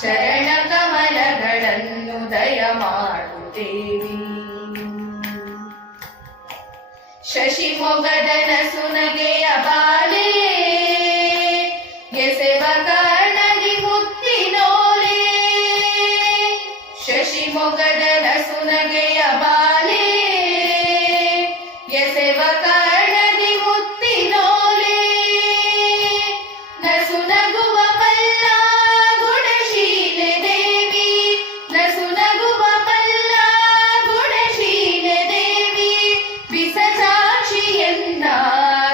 ಚರಣ ಕಮಲಗಳನ್ನು ದಯ ಮಾಡು ದೇವಿ. ಶಶಿ ಮೊಗದ ನಸುನಗೆಯ ಬಾಲೆ ಎಸೆವ ಕರ್ಣದಿ ಮುತ್ತಿನೋಲೆ. ಶಶಿ ಮೊಗದ ನಸುನಗೆಯ ಬಾಲೆ ಎಸೆವ ಕರ್ಣದಿ ಮುತ್ತಿನೋಲೆ. ನಸುನಗುವ ಪಲ್ಲ ಗುಣಶೀಲೆ ದೇವಿ, ನಸುನಗುವ ಪಲ್ಲ ಗುಣಶೀಲೆ ದೇವಿ. ಬಿಸಸಾಕ್ಷಿಯನ್ನ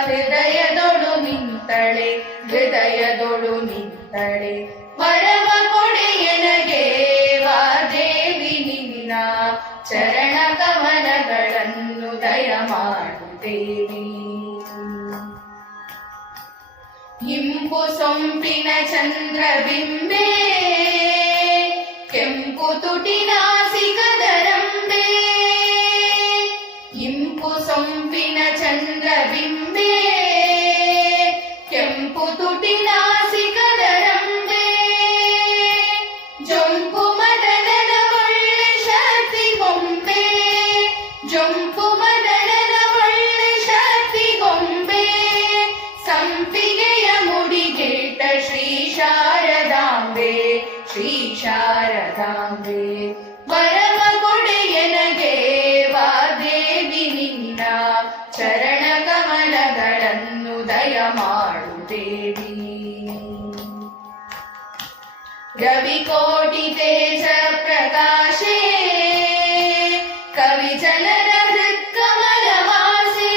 ಹೃದಯದೊಳು ನಿಂತಳೆ, ಹೃದಯದೊಳು ನಿಂತಳೆ. ವರವ ಕೊಡೆಯನಗೆ ವಾದೇವಿ ನಿನ್ನ ಚರಣ ಕಮಲಗಳನ್ನು ದಯ ಮಾಡು ದೇವಿ. ಇಂಪು ಸೊಂಪಿನ ಚಂದ್ರಬಿಂಬೆ ಕೆಂಪು ತುಟಿನಾಸಿಕದ ರಂಬೆ. ಇಂಪು ಸೊಂಪಿನ ಚಂದ್ರಬಿಂಬೆ ಕೆಂಪು ತುಟಿನಾಸಿಕದ ರಂಬೆ. ಜೊಂಪು ಮದನದ ಒಳ್ಳೆ ಶಕ್ತಿ ಗೊಂಬೆ, ಜೊಂಪು ಮದನದ ಒಳ್ಳೆ ಶಕ್ತಿ ಗೊಂಬೆ. ಸಂಪಿಗೆಯ ಮುಡಿಗೇಟ ಶ್ರೀ ಶಾರದಾಂಬೆ, ಶ್ರೀ ಶಾರದಾಂಬೆ. ವರವ ಕೊಡೆಯನಗೆ ವಾದೇವಿ ನಿನ್ನ ಚರಣ ಕಮಲಗಳನ್ನು ದಯ ಮಾಡು ದೇವಿ. ರವಿಕೋಟಿ ತೇಜ ಪ್ರಕಾಶೇ ಕವಿ ಜನರ ಹೃತ್ಕಮಲ ವಾಸೆ.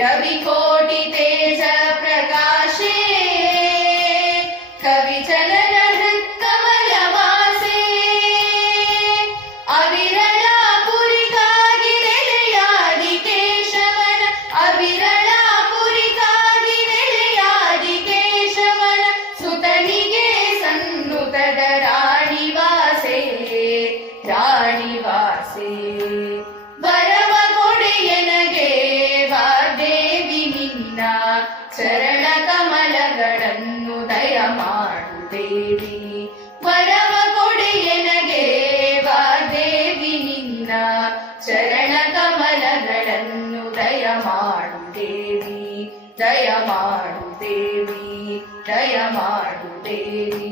ರವಿಕೋಟಿ ತೇಜ ಪ್ರಕಾಶೇ ಕವಿ ಜನರ ಹೃತ್ಕಮಲ ವಾಸೆ. ಅವಿರಳ ಪುರಿಗಾಗಿ ನೆಲೆಯಾದಿ ಕೇಶವನ, ಅವಿರಳ ಪುರಿಗಾಗಿ ನೆಲೆಯಾದಿ ಕೇಶವನ. ಸುತನಿಗೆ ಸನ್ನುತದ ರಾಣಿವಾಸೆ, ರಾಣಿವಾಸೆ. ವರವ ಕೊಡೆಯನಗೆ ವಾದೇವಿ ನಿನ್ನ ಚರಣ ಕಮಲಗಳನ್ನು ದಯ ಮಾಡು ದೇವಿ. ವರವ ಕೊಡೆಯನಗೆ ವಾದೇವಿ ನಿನ್ನ ಚರಣ ಕಮಲಗಳನ್ನು ದಯ ಮಾಡು ದೇವಿ. ದಯ ಮಾಡು ದೇವಿ, ದಯ ಮಾಡು ದೇವಿ.